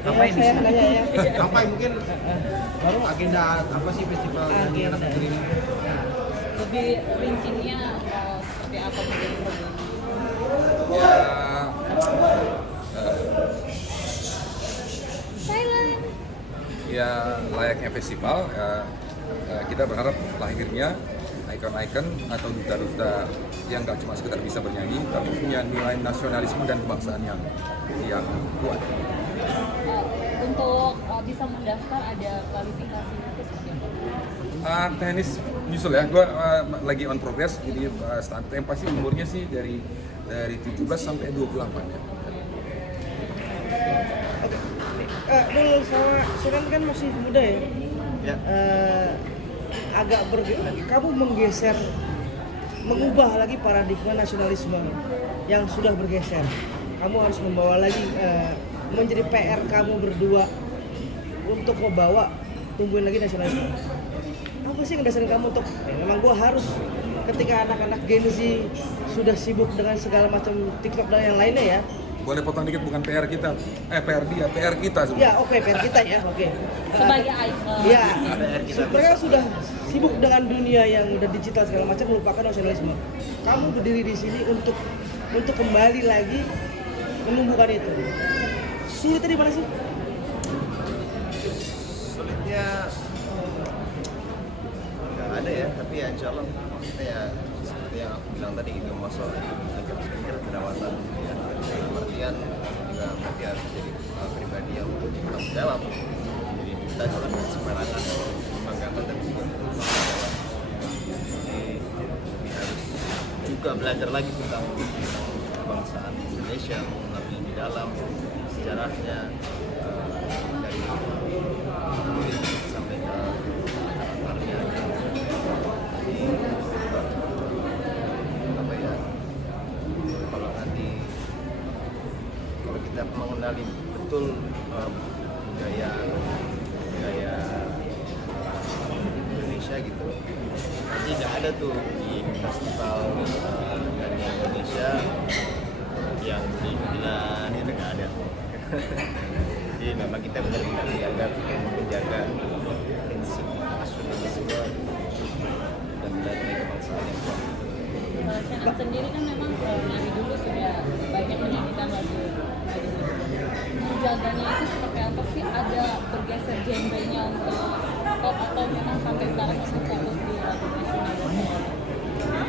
Ngapain di saya sini? nanya ya. Ngapain mungkin baru agenda apa sih festival nyanyi anak negeri ini? Lebih rincinya seperti apa mungkin programnya? Ya, Silent. ya layaknya festival, kita berharap lahirnya ikon-ikon atau duta-duta yang gak cuma sekedar bisa bernyanyi, tapi punya nilai nasionalisme dan kebangsaan yang kuat. Untuk bisa mendaftar ada kualifikasinya itu seperti apa? Teknis nyusul ya, gue lagi on progress, jadi start yang pasti umurnya sih dari 17 sampai 28 ya. Dulu sama Suran kan masih muda ya. Ya. Agak kamu mengubah lagi paradigma nasionalisme yang sudah bergeser. Kamu harus membawa lagi menjadi PR kamu berdua untuk membawa tumbuhin lagi nasionalisme. Apa sih yang dasarkan kamu untuk memang gua harus ketika anak-anak Gen Z sudah sibuk dengan segala macam TikTok dan yang lainnya ya. Boleh potong dikit, bukan PR kita, PR dia, PR kita sebenarnya. Ya oke, PR kita ya, oke. Sebagai ikon. Ya, PR kita mereka sudah sibuk dengan dunia yang udah digital segala macam, melupakan nasionalisme. Kamu berdiri di sini untuk kembali lagi menumbuhkan itu. Sulitnya di mana sih? Sulitnya nggak ada ya, tapi ya insya Allah maksudnya ya seperti yang aku bilang tadi gitu, masalah pikir kedaulatan ya, artian juga berarti harus jadi pribadi yang bertanggung jawab. Jadi kita jangan sembarangan membanggakan dan juga bertanggung jawab. Jadi harus juga belajar lagi tentang kebangsaan Indonesia, lebih di dalam sejarahnya dari kulit sampai ke akarnya. Jadi apa ya? Kalau nanti kita mengenali betul budaya Indonesia gitu, nanti nggak ada tuh di festival nyanyi Indonesia yang di Milan itu nggak ada. Jadi memang kita benar-benar menjaga prinsip nasionalisme dan nilai kebangsaan yang kuat. Syarat sendiri kan memang dari dulu sudah banyak menyanyikan lagu Indonesia. Menjaganya itu seperti apa sih? Ada bergeser genrenya untuk pop atau memang sampai sekarang masih fokus di lagu nasional?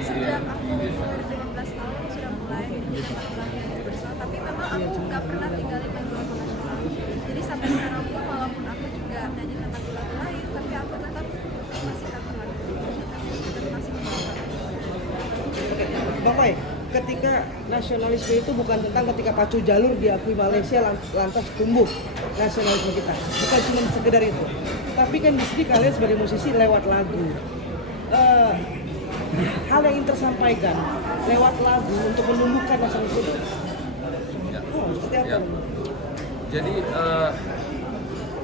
Sejak aku umur 15 tahun sudah mulai mendengar lagu universal, tapi memang aku nggak pernah tinggalin lagu-lagu nasional. Jadi sampai sekarang pun walaupun aku juga nyanyikan lagu-lagu lain, tapi aku tetap masih cover lagu Indonesia dan masih mencoba. Bang Mai, ketika nasionalisme itu bukan tentang ketika pacu jalur diakui Malaysia lantas tumbuh nasionalisme kita, bukan cuma sekedar itu. Tapi kan di sini kalian sebagai musisi lewat lagu, hal yang ingin tersampaikan lewat lagu untuk menumbuhkan nasionalisme itu. Ya. Seperti apa? Ya. Jadi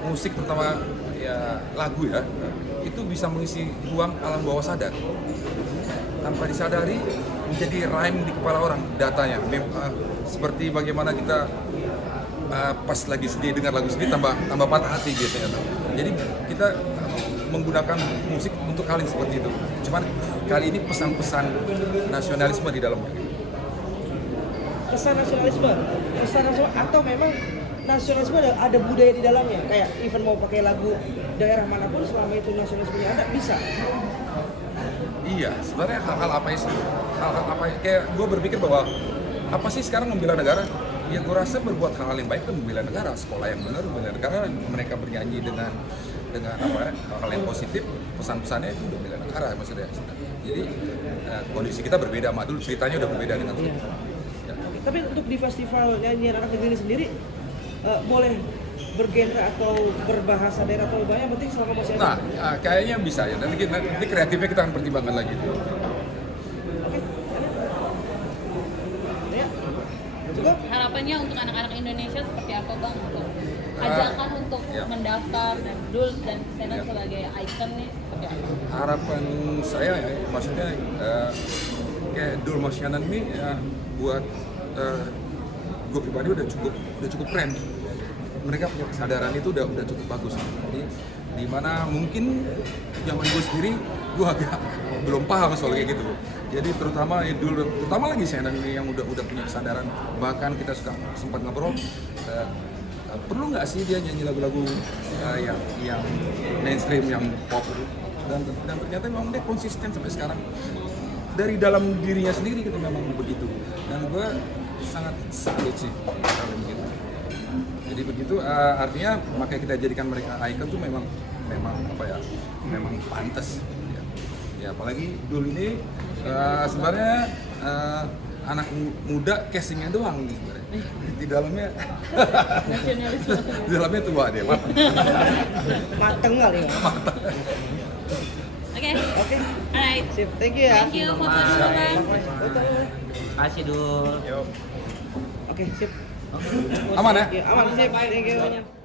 musik terutama ya lagu ya, itu bisa mengisi ruang alam bawah sadar. Tanpa disadari menjadi rhyme di kepala orang datanya. Seperti bagaimana kita pas lagi sedih dengar lagu sedih tambah patah hati gitu ya. Jadi kita menggunakan musik untuk hal yang seperti itu. Cuman kali ini pesan-pesan nasionalisme di dalamnya. Pesan nasionalisme atau memang nasionalisme ada budaya di dalamnya, kayak even mau pakai lagu daerah manapun selama itu nasionalismenya ada bisa. Iya, sebenarnya hal-hal apa sih? Hal-hal apa? Kayak gue berpikir bahwa apa sih sekarang membela negara? Ya gue rasa berbuat hal-hal yang baik dan membela negara, sekolah yang benar membela negara, mereka bernyanyi dengan apa ya, hal yang positif, pesan-pesannya itu udah bela negara maksudnya. Jadi kondisi kita berbeda, sama dulu ceritanya udah berbeda dengan Iya. Ya. Tapi untuk di festival nyanyian anak negeri ini sendiri boleh bergenre atau berbahasa daerah atau banyak, penting selama masih ada. Nah, kayaknya bisa ya. Nanti kreatifnya kita akan pertimbangkan lagi. Oke. Ya. Cukup. Harapannya untuk anak-anak Indonesia seperti apa Bang? Untuk ajakan untuk ya. mendaftar dan Dul dan Senan sebagai ikon nih seperti apa? Harapan saya ya, maksudnya kayak Dul Masyanan ini buat gue pribadi udah cukup keren. mereka punya kesadaran itu udah cukup bagus. Jadi di mana mungkin zaman gue sendiri gue agak belum paham soal kayak gitu. Jadi terutama lagi saya dan yang udah punya kesadaran, bahkan kita sempat ngobrol perlu nggak sih dia nyanyi lagu-lagu yang mainstream, yang pop, dan ternyata memang dia konsisten sampai sekarang dari dalam dirinya sendiri gitu, memang begitu. Dan gue sangat salut sih kalau begitu. Jadi begitu artinya makanya kita jadikan mereka icon tuh memang apa ya, memang pantas ya apalagi dulu ini sebenarnya anak muda casingnya doang sebenarnya. Di dalamnya Nasionalisme. di dalamnya tua dia, Mateng kali ya. Oke. Oke, Alright. sip. Thank you ya. Thank you foto-foto Bang. Kasih dulu. Yo. Oke, sip. aman ya. Ya, aman, sip. Thank you banyak.